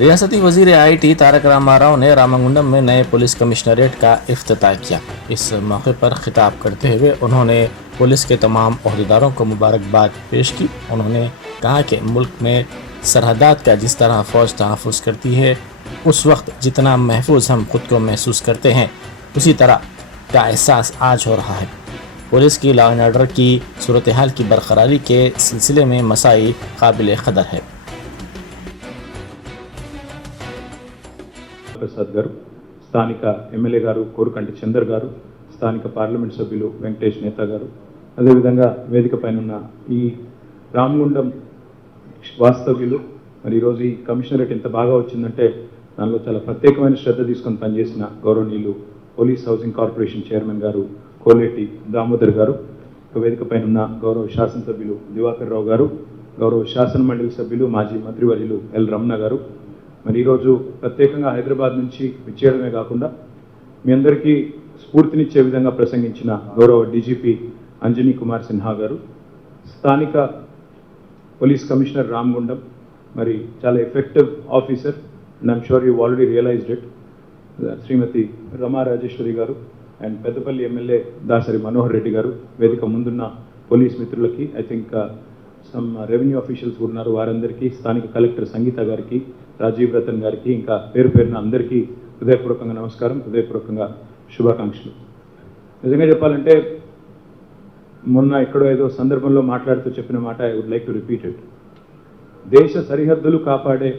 रियासती वजीर IT तारक रामाराव ने रामगुंडम में नए पुलिस कमिश्नरेट का इफ्तिताह किया। इस मौके पर खिताब करते हुए उन्होंने पुलिस के तमाम ओहदेदारों को मुबारकबाद पेश की। उन्होंने कहा कि मुल्क में सरहदात का जिस तरह फ़ौज तहफ़्फ़ुज़ करती है, उस वक्त जितना महफूज हम खुद को महसूस करते हैं, उसी तरह का एहसास आज हो रहा है। पुलिस की लॉ एंड ऑर्डर की सूरत हाल की बरकरारी के सिलसिले में मसाई काबिल क़दर है। ప్రసాద్ గారు, స్థానిక ఎమ్మెల్యే గారు కోరుకంటి చందర్ గారు, స్థానిక పార్లమెంట్ సభ్యులు వెంకటేష్ నేత గారు, అదేవిధంగా వేదిక పైన ఉన్న ఈ రామగుండం వాస్తవ్యులు, మరి ఈరోజు ఈ కమిషనరేట్ ఎంత బాగా వచ్చిందంటే దానిలో చాలా ప్రత్యేకమైన శ్రద్ధ తీసుకొని పనిచేసిన గౌరవనీయులు పోలీస్ హౌసింగ్ కార్పొరేషన్ చైర్మన్ గారు కోలేటి దామోదర్ గారు, వేదిక పైన ఉన్న గౌరవ శాసనసభ్యులు దివాకర్ రావు గారు, గౌరవ శాసన మండలి సభ్యులు మాజీ మంత్రివర్యులు ఎల్ రమణ గారు, మరి ఈరోజు ప్రత్యేకంగా హైదరాబాద్ నుంచి విచ్చేయడమే కాకుండా మీ అందరికీ స్ఫూర్తినిచ్చే విధంగా ప్రసంగించిన గౌరవ డీజీపీ అంజనీ కుమార్ సిన్హా గారు, స్థానిక పోలీస్ కమిషనర్ రామగుండం, మరి చాలా effective officer and I'm sure you already realised it, Shrimati Rama Rajeshwari garu and Peddapalli MLA Dasari Manohar Reddy garu, వేదిక ముందున్న పోలీస్ మిత్రులకి, I think some revenue officials ఉన్నారు, వారందరికీ, స్థానిక కలెక్టర్ సంగీత గారికి, రాజీవ్ రతన్ గారికి, ఇంకా పేరు పేరున అందరికీ హృదయపూర్వకంగా నమస్కారం, హృదయపూర్వకంగా శుభాకాంక్షలు. నిజంగా చెప్పాలంటే మొన్న ఎక్కడో ఏదో సందర్భంలో మాట్లాడుతూ చెప్పిన మాట I would like to repeat it. దేశ సరిహద్దులు కాపాడే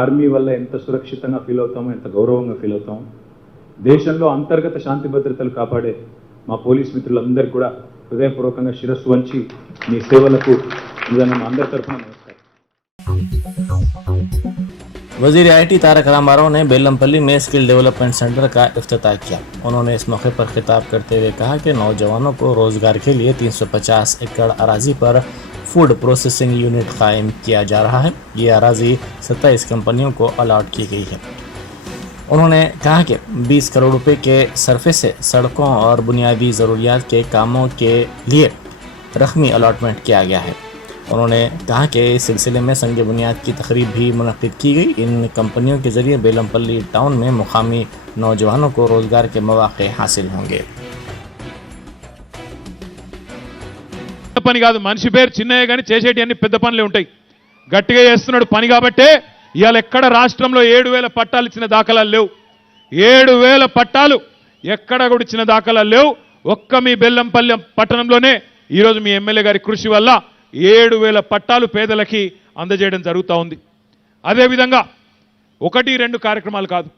ఆర్మీ వల్ల ఎంత సురక్షితంగా ఫీల్ అవుతామో, ఎంత గౌరవంగా ఫీల్ అవుతామో, దేశంలో అంతర్గత శాంతి భద్రతలు కాపాడే మా పోలీస్ మిత్రులందరికీ కూడా హృదయపూర్వకంగా శిరస్సు వంచి మీ సేవలకు నిజంగా మా అందరి తరఫున నమస్కారం. वज़ीर IT तारक रामाराव ने बेलमपल्ली में स्किल डेवलपमेंट सेंटर का इफ्तिताह किया। उन्होंने इस मौके पर खिताब करते हुए कहा कि नौजवानों को रोज़गार के लिए 350 एकड़ अराजी पर फूड प्रोसेसिंग यूनिट कायम किया जा रहा है। ये अराजी 27 कंपनियों को अलॉट की गई है। उन्होंने कहा कि 20 करोड़ रुपए के सरफे से सड़कों और बुनियादी ज़रूरियात के कामों के लिए रकमी अलॉटमेंट किया गया है। उन्होंने कहा कि इस सिलसिले में संग बुनियाद की तकरीब भी मुनक़्क़िद की गई। इन कंपनियों के ज़रिए बेलमपल्ली टाउन में मुकामी नौजवानों को रोज़गार के मौक़े हासिल होंगे। పని కాదు, మనిషి పేరు చిన్నయ్య కానీ చేసేటి అన్ని పెద్ద పనులే ఉంటాయి. గట్టిగా చేస్తున్నాడు పని కాబట్టే ఇవాళ ఎక్కడ రాష్ట్రంలో 7,000 పట్టాలు ఇచ్చిన దాఖలాలు లేవు. 7,000 పట్టాలు ఎక్కడ కూడా ఇచ్చిన దాఖలాలు లేవు. ఒక్క మీ బెల్లంపల్లి పట్టణంలోనే ఈరోజు మీ ఎమ్మెల్యే గారి కృషి వల్ల 7,000 పట్టాలు పేదలకి అందజేయడం జరుగుతూ ఉంది. అదేవిధంగా 1-2 కార్యక్రమాలు కాదు,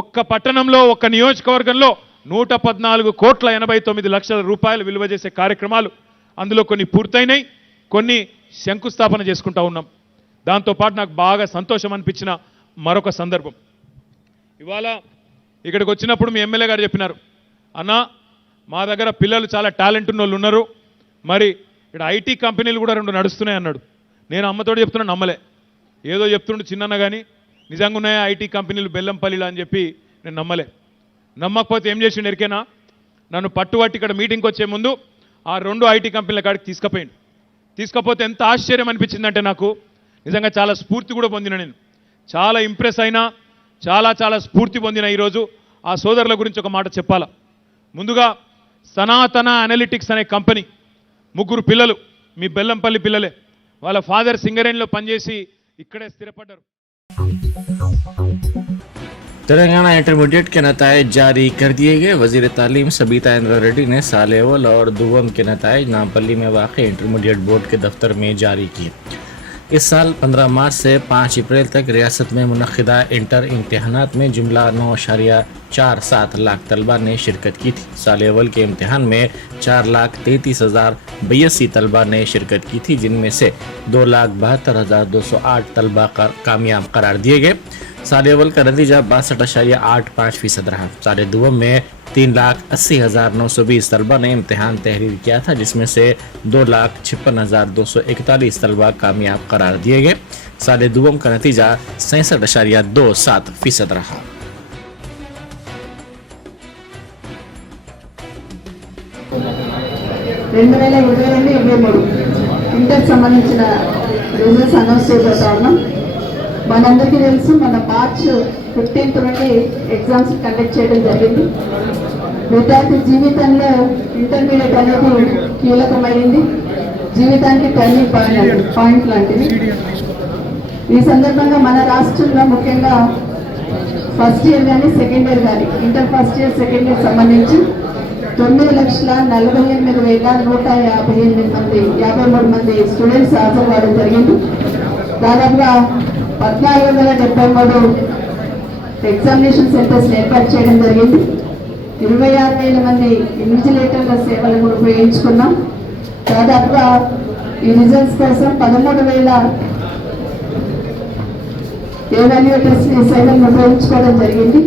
ఒక్క పట్టణంలో ఒక్క నియోజకవర్గంలో 114,89,00,000 రూపాయలు విలువ చేసే కార్యక్రమాలు, అందులో కొన్ని పూర్తయినాయి, కొన్ని శంకుస్థాపన చేసుకుంటా ఉన్నాం. దాంతోపాటు నాకు బాగా సంతోషం అనిపించిన మరొక సందర్భం, ఇవాళ ఇక్కడికి వచ్చినప్పుడు మీ ఎమ్మెల్యే గారు చెప్పినారు, అన్న మా దగ్గర పిల్లలు చాలా టాలెంట్ ఉన్న వాళ్ళు ఉన్నారు, మరి ఇక్కడ IT కంపెనీలు కూడా 2 నడుస్తున్నాయి అన్నాడు. నేను అమ్మతోడు చెప్తున్నా, నమ్మలే, ఏదో చెప్తుండు చిన్న కానీ నిజంగా ఉన్నాయా IT కంపెనీలు బెల్లంపల్లిలో అని చెప్పి నేను నమ్మలే. నమ్మకపోతే ఏం చేసిండు ఎరికేనా, నన్ను పట్టుబట్టి ఇక్కడ మీటింగ్కి వచ్చే ముందు ఆ 2 IT కంపెనీల కాడికి తీసుకుపోయిండు. తీసుకపోతే ఎంత ఆశ్చర్యం అనిపించిందంటే నాకు నిజంగా చాలా స్ఫూర్తి కూడా పొందిన, నేను చాలా ఇంప్రెస్ అయినా, చాలా స్ఫూర్తి పొందిన. ఈరోజు ఆ సోదరుల గురించి ఒక మాట చెప్పాలా. ముందుగా సనాతన అనలిటిక్స్ అనే కంపెనీ, 3 పిల్లలు మీ బెల్లంపల్లి పిల్లలే, వాళ్ళ ఫాదర్ సింగరేణిలో పనిచేసి ఇక్కడే స్థిరపడ్డారు. तेलंगाना इंटरमीडिएट के नतायज जारी कर दिए गए। वजीर तालीम सबीता इंद्रा रेड्डी ने साल अव्वल और दुवम के नतायज नामपल्ली में वाक़ इंटरमीडिएट बोर्ड के दफ्तर में जारी किए। इस साल 15 मार्च से 5 अप्रैल तक रियासत में मुनक़्क़िदा इंटर इम्तिहानात में जुमला 9.47 लाख तलबा ने शिरकत की थी। साल अव्वल के इम्तिहान में 4,33,082 तलबा ने शिरकत की थी, जिनमें से 2,72,208 तलबा कामयाब करार दिए गए। साल अव्वल का नतीजा 62.85% रहा। साल दुवम में 3,80,920 तलबा ने इम्तिहान तहरीर किया था, जिसमें से 2,56,241 तलबा कामयाब करार दिए गए। साल दुवम का नतीजा 66.27% रहा। ఇంటర్ సంబంధించిన రిజల్ట్స్ అనౌన్స్ చేయబోతా ఉన్నాం. మనందరికీ తెలుసు మన మార్చ్ 15th నుండి ఎగ్జామ్స్ కండక్ట్ చేయడం జరిగింది. విద్యార్థి జీవితంలో ఇంటర్మీడియట్ అనేది కీలకమైంది, జీవితానికి టర్నింగ్ పాయింట్ లాంటిది. ఈ సందర్భంగా మన రాష్ట్రంలో ముఖ్యంగా ఫస్ట్ ఇయర్ కానీ సెకండ్ ఇయర్ కానీ inter first year second year సంబంధించి 9,48,153 మంది స్టూడెంట్స్ హాజరు కావడం జరిగింది. దాదాపుగా 1,473 ఎగ్జామినేషన్ సెంటర్స్ ఏర్పాటు చేయడం జరిగింది. 26,000 మంది ఇన్విజిలేటర్ల సేవలను ఉపయోగించుకున్నాం. దాదాపుగా ఈ రిజల్ట్స్ కోసం 13,000 ఎవాల్యుయేటర్స్ సేవలను ఉపయోగించుకోవడం జరిగింది.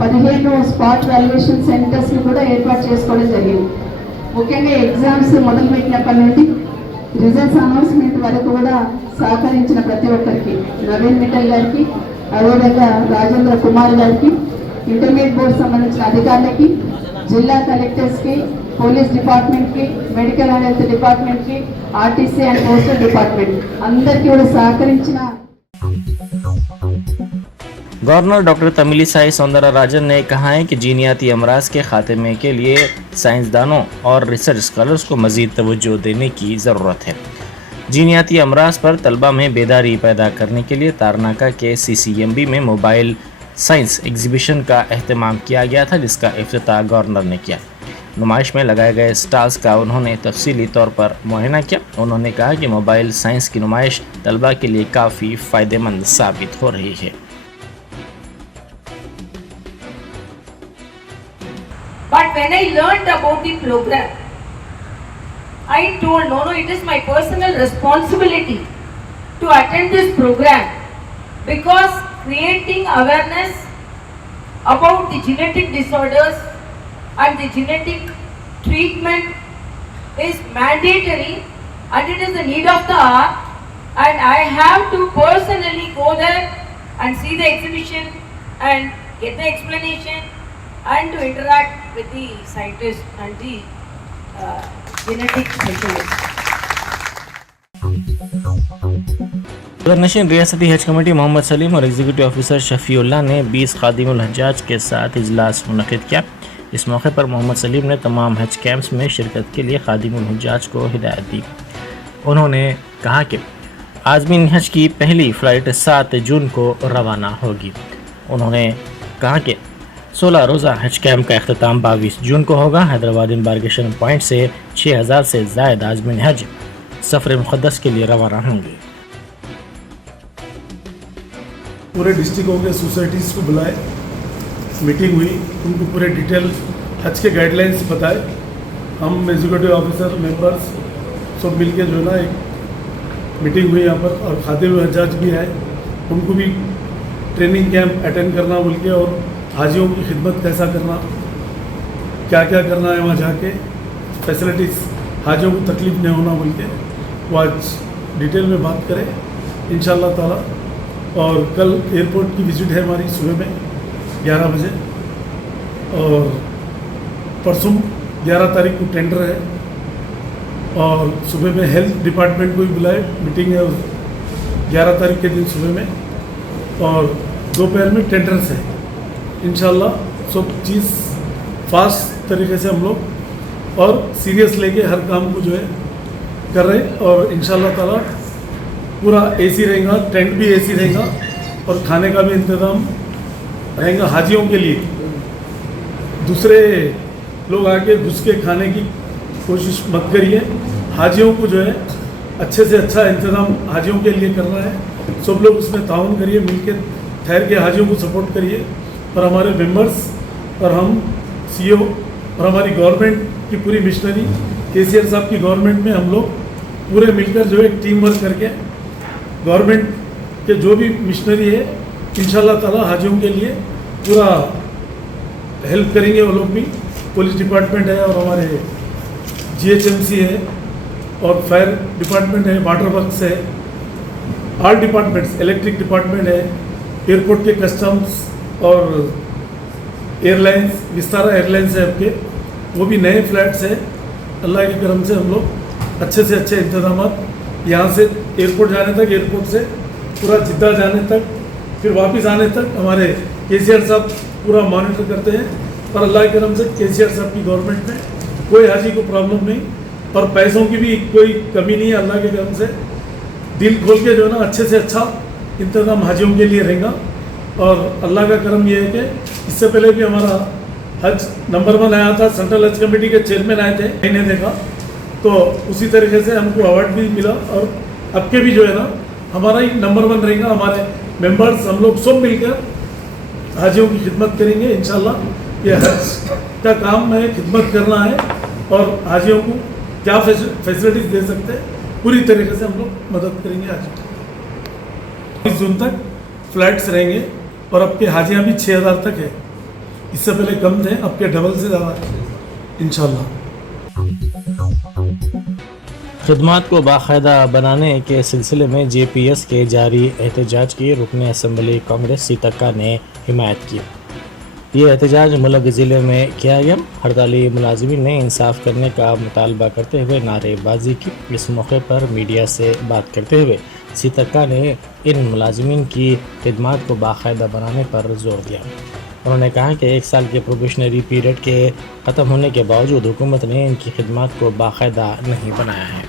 15 స్పాట్ వాల్యుయేషన్ సెంటర్స్ కూడా ఏర్పాటు చేసుకోవడం జరిగింది. ముఖ్యంగా ఎగ్జామ్స్ మొదలుపెట్టినప్పటి నుండి రిజల్ట్స్ అనౌన్స్మెంట్ వరకు కూడా సహకరించిన ప్రతి ఒక్కరికి, నవీన్ మిట్టల్ గారికి, అదేవిధంగా రాజేంద్ర కుమార్ గారికి, ఇంటర్మీడియట్ బోర్డు సంబంధించిన అధికారులకి, జిల్లా కలెక్టర్స్కి, పోలీస్ డిపార్ట్మెంట్కి, మెడికల్ అండ్ హెల్త్ డిపార్ట్మెంట్కి, ఆర్టీసీ అండ్ పోస్టల్ డిపార్ట్మెంట్ అందరికీ కూడా సహకరించిన गवर्नर डॉक्टर तमिलिसाई सौंदरराजन ने कहा है कि जीनियाती अमराज के खात्मे के लिए साइंसदानों और रिसर्च स्कॉलर्स को मज़ीद तवज्जो देने की ज़रूरत है। जीनियाती अमराज पर तलबा में बेदारी पैदा करने के लिए तारनाका के CCMB में मोबाइल साइंस एग्जीबिशन का अहतमाम किया गया था, जिसका इफ्तिताह गवर्नर ने किया। नुमाइश में लगाए गए स्टॉल्स का उन्होंने तफसीली तौर पर मुआयना किया। उन्होंने कहा कि मोबाइल साइंस की नुमाइश तलबा के लिए काफ़ी फ़ायदेमंद साबित हो रही है। But when I learned about the program, I told, no, it is my personal responsibility to attend this program, because creating awareness about the genetic disorders and the genetic treatment is mandatory and it is the need of the hour, and I have to personally go there and see the exhibition and get the explanation and to interact with the scientists and the genetic specialists. सदर नशीन रियासती हज committee Mohammad Salim और executive officer Shafiullah ने 20 खादिमुल हज्जाज के साथ इजलास मुनक़िद किया। इस मौके पर मोहम्मद सलीम ने तमाम हज कैंप्स में शिरकत के लिए खादिमुल हज्जाज को हिदायत दी। उन्होंने कहा कि आज़मीन हज की पहली फ़्लाइट 7 जून को रवाना होगी। उन्होंने कहा कि 16 रोज़ा हज कैंप का अख्ताम 22 जून को होगा। हैदराबाद इम्बार्गेशन पॉइंट से 6000 से ज़ायद आज़मीन हज सफ़र मुक़द्दस के लिए रवाना होंगे। पूरे डिस्ट्रिक्टों के सोसाइटीज़ को बुलाए, मीटिंग हुई, उनको पूरे डिटेल हज के गाइडलाइंस बताए। हम एग्जीक्यूटिव ऑफिसर मेंबर्स सब मिलके जो है ना एक मीटिंग हुई यहाँ पर, और खादिम हज्जाज भी आए, उनको भी ट्रेनिंग कैंप अटेंड करना बोल के, और हाजियों की खिदमत कैसा करना, क्या क्या करना है वहाँ जाके, फैसिलिटीज़ हाजियों को तकलीफ़ नहीं होना बोल के वो आज डिटेल में बात करें इंशाअल्लाह ताला। और कल एयरपोर्ट की विज़िट है हमारी सुबह में 11 बजे, और परसों 11 तारीख को टेंडर है, और सुबह में हेल्थ डिपार्टमेंट को भी बुलाए, मीटिंग है 11 तारीख के दिन सुबह में, और दोपहर में टेंडर्स है। इंशाल्लाह सब चीज़ फास्ट तरीके से हम लोग और सीरियस लेके हर काम को जो है कर रहे हैं, और इंशाल्लाह ताला पूरा एसी रहेगा, टेंट भी एसी रहेगा, और खाने का भी इंतज़ाम रहेगा हाजियों के लिए। दूसरे लोग आके घुस के खाने की कोशिश मत करिए, हाजियों को जो है अच्छे से अच्छा इंतज़ाम हाजियों के लिए करना है। सब लोग उसमें ताउन करिए, मिलके ठहर के हाजियों को सपोर्ट करिए, और हमारे मेंबर्स और हम CEO और हमारी गवर्नमेंट की पूरी मिशनरी KCR साहब की गवर्नमेंट में हम लोग पूरे मिलकर जो है टीम वर्क करके गवर्नमेंट के जो भी मिशनरी है इंशाल्लाह ताला हाजियों के लिए पूरा हेल्प करेंगे। वो लोग भी पुलिस डिपार्टमेंट है, और हमारे GHMC है, और फायर डिपार्टमेंट है, वाटर वर्क्स है, ऑल डिपार्टमेंट्स, इलेक्ट्रिक डिपार्टमेंट है, एयरपोर्ट के कस्टम्स और एयरलाइंस, विस्तारा एयरलाइंस है आपके, वो भी नए फ्लाइट्स है। अल्लाह के करम से हम लोग अच्छे से अच्छे इंतजाम यहाँ से एयरपोर्ट जाने तक, एयरपोर्ट से पूरा जिद्दा जाने तक फिर वापस आने तक हमारे केसीआर साहब पूरा मॉनिटर करते हैं। और अल्लाह के करम से केसीआर साहब की गवर्नमेंट में कोई हाजी को प्रॉब्लम नहीं और पैसों की भी कोई कमी नहीं है। अल्लाह के करम से दिल खोल के जो है ना अच्छे से अच्छा इंतज़ाम हाजियों के लिए रहेगा। और अल्लाह का करम ये है कि इससे पहले भी हमारा हज नंबर 1 आया था, सेंट्रल हज कमेटी के चेयरमैन आए थे, मैंने देखा तो उसी तरीके से हमको अवार्ड भी मिला। और अब के भी जो है ना हमारा ही नंबर 1 रहेगा। हमारे मेंबर्स हम लोग सब मिलकर हाजियों की खिदमत करेंगे इंशाल्लाह। ये हज का काम है, खिदमत करना है और हाजियों को क्या फैसिलिटीज दे सकते हैं पूरी तरीके से हम लोग मदद करेंगे। आज 20 जून तक फ्लैट्स रहेंगे और अब के हाजियाँ भी 6000 तक है। इससे पहले कम थे, अब के डबल से ज़्यादा है इंशाल्लाह। खिदमात को बाकायदा बनाने के सिलसिले में JPS के जारी एहतजाज की रुकन असम्बली कांग्रेस सीतक्का ने हिमायत की। ये एहतजाज मुलक ज़िले में किया गया। हड़ताली मुलाजिमीन ने इंसाफ करने का मुतालबा करते हुए नारेबाजी की। इस मौके पर मीडिया से बात करते हुए सीतक्का ने इन मुलाजिमीन की खिदमात को बाकायदा बनाने पर जोर दिया। उन्होंने कहा कि 1 साल के प्रोबेशनरी पीरियड के ख़त्म होने के बावजूद हुकूमत ने इनकी खिदमात को बाकायदा नहीं बनाया है।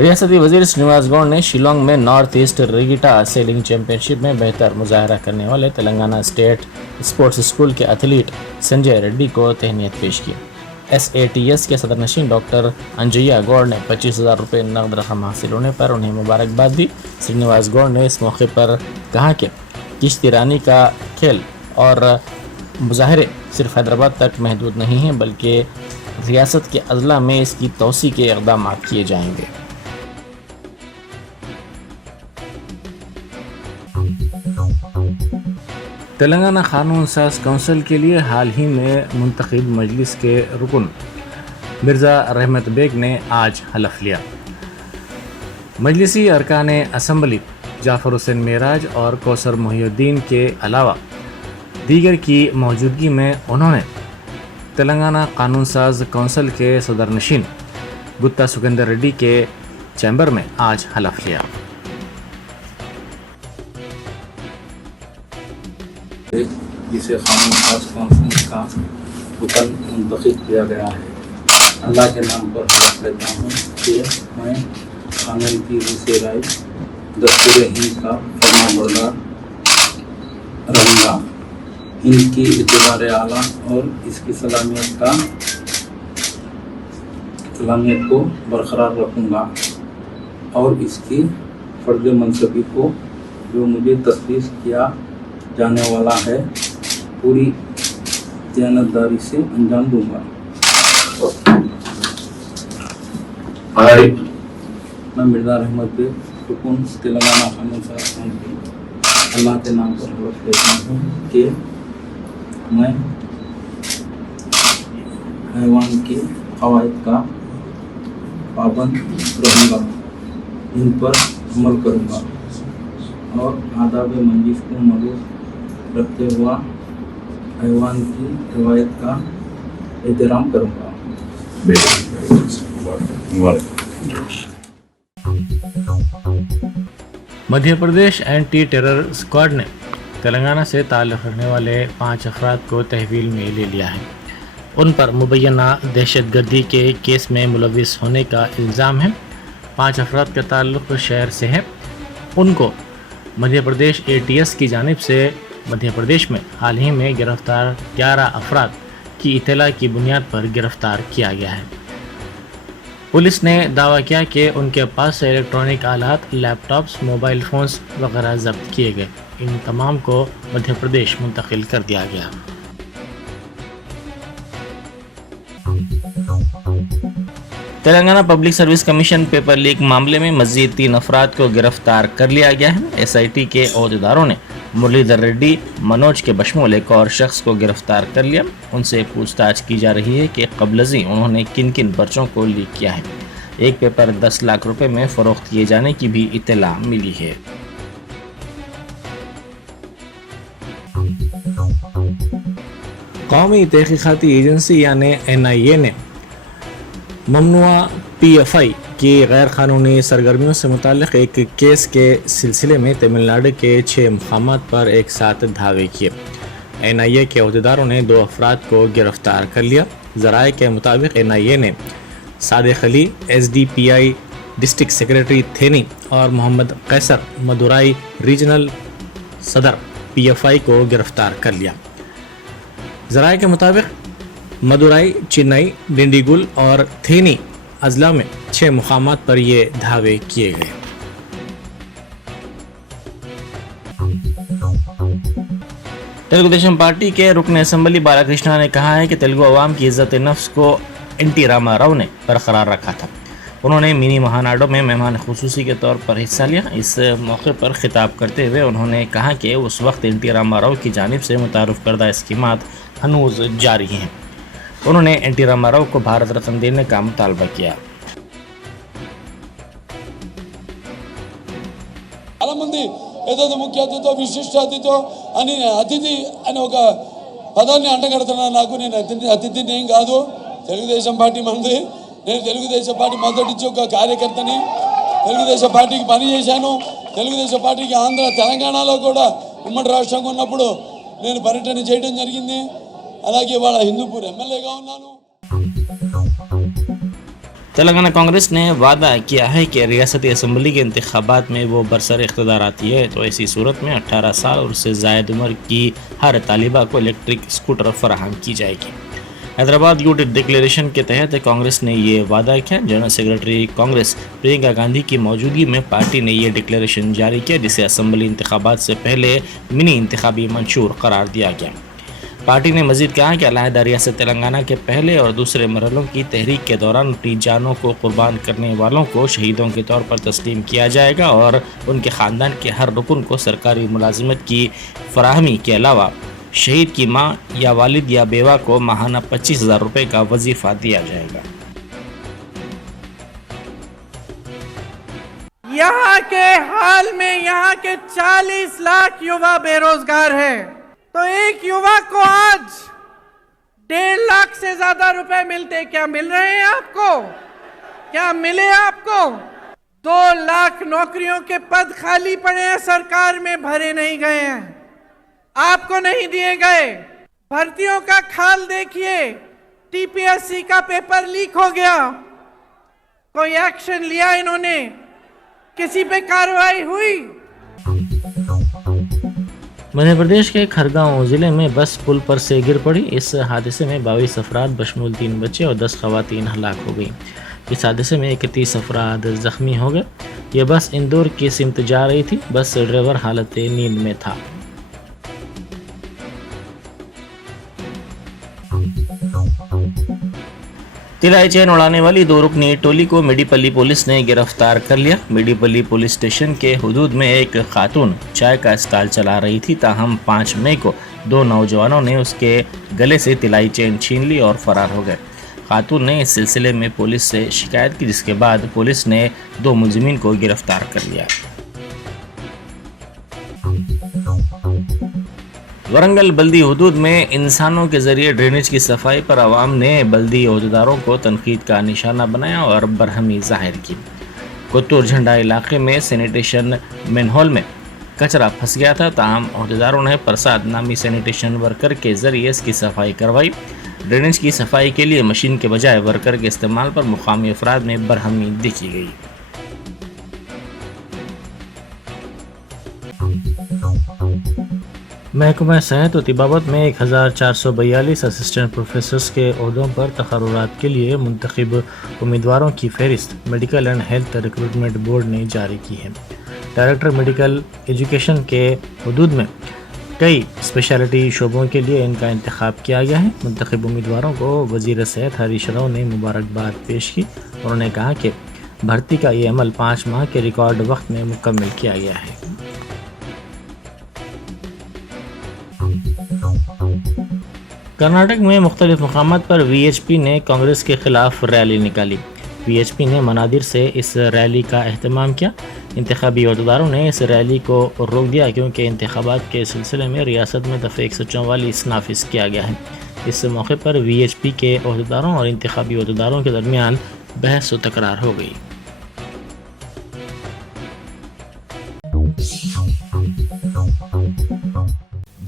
रियासती वज़ीर श्रीनिवास गौड़ ने शिलोंग में नॉर्थ ईस्ट रिगिटा सेलिंग चैंपियनशिप में बेहतर मुजाहरा करने वाले तेलंगाना स्टेट स्पोर्ट्स स्कूल के एथलीट संजय रेड्डी को तहनीत पेश की। SATS के सदरनशीन डॉक्टर अंजैया गौड़ ने 25,000 रुपये नकद रकम हासिल होने पर उन्हें मुबारकबाद दी। श्रीनिवास गौड़ ने इस मौके पर कहा कि किश्ती रानी का खेल और मुजाहरे सिर्फ हैदराबाद तक महदूद नहीं हैं बल्कि रियासत के अजला में इसकी तोसी के इक़दाम किए जाएंगे। तेलंगाना कानून साज कौंसिल के लिए हाल ही में मुंतखब मजलिस के रुकन मिर्ज़ा रहमत बेग ने आज हलफ लिया। मजलिसी अरकान असम्बली जाफ़र हुसैन मेराज और कौसर मोहिउद्दीन के अलावा दीगर की मौजूदगी में उन्होंने तेलंगाना कानून साज कौंसिल के सदरनशीन गुत्ता सुखेंदर रेड्डी के चैम्बर में आज हलफ लिया। जिसे कानून साज कौंसिल का रुकन मुंतखब किया गया है। अल्लाह के नाम पर हलफ लेता हूँ कि मैं कानून की वज़ीर-ए-राय दस्तूर हिंद का फर्माबरदार रहूँगा, इनकी इत्तिबार आला और इसकी सलामियत को बरकरार रखूँगा और इसकी फ़र्ज़ मनसबी को जो मुझे तस्लीस किया जाने वाला है पूरी दयानतदारी से अंजाम दूंगा। मैं मिर्ज़ा रहमत बेग रुकन तेलंगाना कानून साज कौंसिल अल्लाह के नाम पर हलफ लेता हूँ कि मैं हैवान के क़वाइद का पाबंद रहूँगा, इन पर अमल करूँगा और आदाब मंजिश को मरूफ रखते हुआ हैवान की रवायत का एहतराम करूँगा। Madhya Pradesh anti terror squad ने तेलंगाना से ताल्लुक़ रखने वाले 5 अफराद को तहवील में ले लिया है। उन पर मुबैना दहशतगर्दी के केस में मुलविस होने का इल्ज़ाम है। 5 अफराद का ताल्लुक़ शहर से है। उनको मध्य प्रदेश ATS की जानिब से मध्य प्रदेश में हाल ही में गिरफ्तार 11 अफराद की इत्तला की बुनियाद पर गिरफ्तार किया गया है। पुलिस ने दावा किया कि उनके पास से इलेक्ट्रॉनिक आलात, लैपटॉप्स, मोबाइल फ़ोन्स वगैरह जब्त किए गए। इन तमाम को मध्य प्रदेश मुंतकिल कर दिया गया। Telangana public service commission paper leak मामले में मज़ीद 3 अफराद को गिरफ्तार कर लिया गया है। SIT के अहदेदारों ने मुरलीधर रेड्डी, मनोज के बशमूल एक और शख्स को गिरफ्तार कर लिया। उनसे पूछताछ की जा रही है कि क़ब्लज़ी उन्होंने किन किन पर्चों को लीक किया है। एक पेपर 10 लाख रुपए में फ़रोख्त किए जाने की भी इत्तला मिली है। कौमी तहक़ीक़ाती एजेंसी यानी NIA ने ममनुआ PFI की गैर कानूनी सरगर्मियों से मुताल्लिक एक केस के सिलसिले में तमिलनाडु के 6 मकामात पर एक साथ धावे किए। NIA के अहदेदारों ने 2 अफराद को गिरफ्तार कर लिया। ज़राए के मुताबिक NIA ने Sadiq Ali SDPI district secretary Theni और मोहम्मद कैसर मदुराई रीजनल सदर PFI को गिरफ्तार कर लिया। ज़राए के मुताबिक मदुराई, चेन्नई, डिंडीगुल और थेनी अजला में 6 मुकामात पर ये धावे किए गए। तेलुगु देशम पार्टी के रुकन असम्बली बालाकृष्णा ने कहा है कि तेलुगु अवाम की इज्जत नफ्स को NT रामाराव ने बरकरार रखा था। उन्होंने मिनी महानाडो में मेहमान खुसूसी के तौर पर हिस्सा लिया। इस मौके पर खिताब करते हुए उन्होंने कहा कि उस वक्त NT रामाराव की जानिब से मुतारुफ करदा स्कीमात हनूज जारी हैं। उन्होंने NT रामाराव को भारत रत्न देने का मुतालबा किया। చాలా మంది ఏదో ముఖ్య అతిథితో విశిష్ట అతిథితో అని అతిథి అని ఒక పదాన్ని అంటగడుతున్నారు. నాకు నేను అతిథిని ఏం కాదు, తెలుగుదేశం పార్టీ మనది. నేను తెలుగుదేశం పార్టీ మొదటి నుంచి ఒక కార్యకర్తని, తెలుగుదేశం పార్టీకి పని చేశాను. తెలుగుదేశం పార్టీకి ఆంధ్ర తెలంగాణలో కూడా ఉమ్మడి రాష్ట్రంగా ఉన్నప్పుడు నేను పర్యటన చేయడం జరిగింది. అలాగే వాళ్ళ హిందూపూర్ ఎమ్మెల్యేగా ఉన్నాను. तेलंगाना कांग्रेस ने वादा किया है कि रियासती असम्बली के इंतखाबात में वो बरसर इख्तिदार आती है तो ऐसी सूरत में 18 साल और उससे ज़ायद उम्र की हर तालिबा को इलेक्ट्रिक स्कूटर फराहम की जाएगी। हैदराबाद यूथ डिक्लेरेशन के तहत कांग्रेस ने ये वादा किया। जनरल सेक्रेटरी कांग्रेस प्रियंका गांधी की मौजूदगी में पार्टी ने ये डिक्लेरेशन जारी किया, जिसे असम्बली इंतखाबात से पहले मिनी इंतखाबी मंशूर करार दिया गया। पार्टी ने मजीद कहा कि अलहदा रियासत तेलंगाना के पहले और दूसरे मरहलों की तहरीक के दौरान अपनी जानों को कुर्बान करने वालों को शहीदों के तौर पर तस्लीम किया जाएगा और उनके ख़ानदान के हर रुकन को सरकारी मुलाजिमत की फराहमी के अलावा शहीद की माँ या वालिद या बेवा को माहाना 25,000 रुपये का वजीफ़ा दिया जाएगा। यहाँ के हाल में यहाँ के 40 लाख युवा बेरोजगार हैं, तो एक युवा को आज 1.5 लाख से ज्यादा रुपए मिलते, क्या मिल रहे हैं आपको? क्या मिले आपको? 2 लाख नौकरियों के पद खाली पड़े हैं, सरकार में भरे नहीं गए हैं, आपको नहीं दिए गए। भर्तियों का खाल देखिए, TPSC का पेपर लीक हो गया, कोई एक्शन लिया इन्होंने? किसी पे कार्रवाई हुई? मध्य प्रदेश के खरगांव जिले में बस पुल पर से गिर पड़ी। इस हादसे में 22 अफराद बशमूल 3 बच्चे और 10 खवातीन हलाक हो गई। इस हादसे में 31 अफराद जख्मी हो गए। ये बस इंदौर की सिमत जा रही थी। बस ड्राइवर हालत नींद में था। तिलाई चैन उड़ाने वाली 2 रुकनी टोली को मेडीपल्ली पुलिस ने गिरफ्तार कर लिया। मेडीपल्ली पुलिस स्टेशन के हुदूद में एक खातून चाय का स्टॉल चला रही थी। ताहम 5 मई को 2 नौजवानों ने उसके गले से तिलाई चैन छीन ली और फरार हो गए। खातून ने इस सिलसिले में पुलिस से शिकायत की, जिसके बाद पुलिस ने 2 मुलजिमीन को गिरफ्तार कर लिया। वरंगल बल्दी हुदूद में इंसानों के जरिए ड्रेनेज की सफाई पर आवाम ने बल्दी अहदेदारों को तनकीद का निशाना बनाया और बरहमी जाहिर की। कुत्तूर झंडा इलाके में सैनिटेशन मैनहोल में कचरा फंस गया था। ताहम अहदेदारों ने प्रसाद नामी सैनिटेशन वर्कर के जरिए इसकी सफाई करवाई। ड्रेनेज की सफाई के लिए मशीन के बजाय वर्कर के इस्तेमाल पर मुकामी अफराद में बरहमी देखी गई। महकमा सेहत व तिबाबत में 1442 असिस्टेंट प्रोफेसर्स के ओहदों पर तकर्रुरात के लिए मुंतखब उम्मीदवारों की फहरिस्त medical and health recruitment board ने जारी की है। डायरेक्टर मेडिकल एजुकेशन के हुदूद में कई स्पेशलिटी शोबों के लिए इनका इंतखाब किया गया है। मुंतखब उम्मीदवारों को वज़ीर सेहत हरीश राव ने मुबारकबाद पेश की। उन्होंने कहा कि भर्ती का ये अमल 5 माह के रिकॉर्ड वक्त में मुकम्मल किया गया है। कर्नाटक में मुख्तलिफ मकामात पर VHP ने कांग्रेस के खिलाफ रैली निकाली। VHP ने मनादिर से इस रैली का एहतमाम किया। इंतखाबी अहदेदारों ने इस रैली को रोक दिया क्योंकि इंतखाबात के सिलसिले में रियासत में दफ़े 144 नाफिज किया गया है। इस मौके पर VHP के अहदेदारों और इंतखाबी अहदेदारों के दरमियान बहस व तकरार हो गई।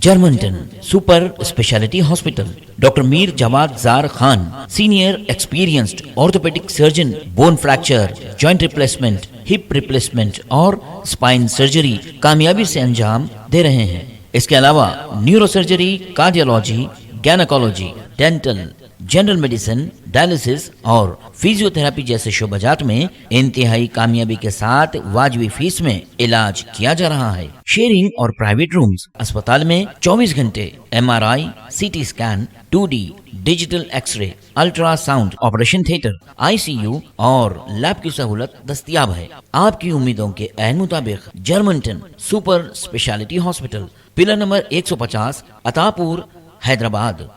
जर्मनटन super speciality hospital, doctor Mir Jawad Jar Khan, senior experienced orthopaedic surgeon, bone fracture, joint replacement, hip replacement और स्पाइन सर्जरी कामयाबी से अंजाम दे रहे हैं। इसके अलावा neuro surgery, cardiology, gynaecology, dental, general medicine, dialysis और फिजियोथेरेपी जैसे शोबाजात में इंतहाई कामयाबी के साथ वाजबी फीस में इलाज किया जा रहा है। शेयरिंग और प्राइवेट रूम्स, अस्पताल में 24 घंटे MRI, CT scan, 2D digital x-ray, ultrasound, operation theatre, ICU और लैब की सहूलत दस्तयाब है। आपकी उम्मीदों के ऐन मुताबिक Germanten super speciality hospital, pillar number 150, Attapur, Hyderabad.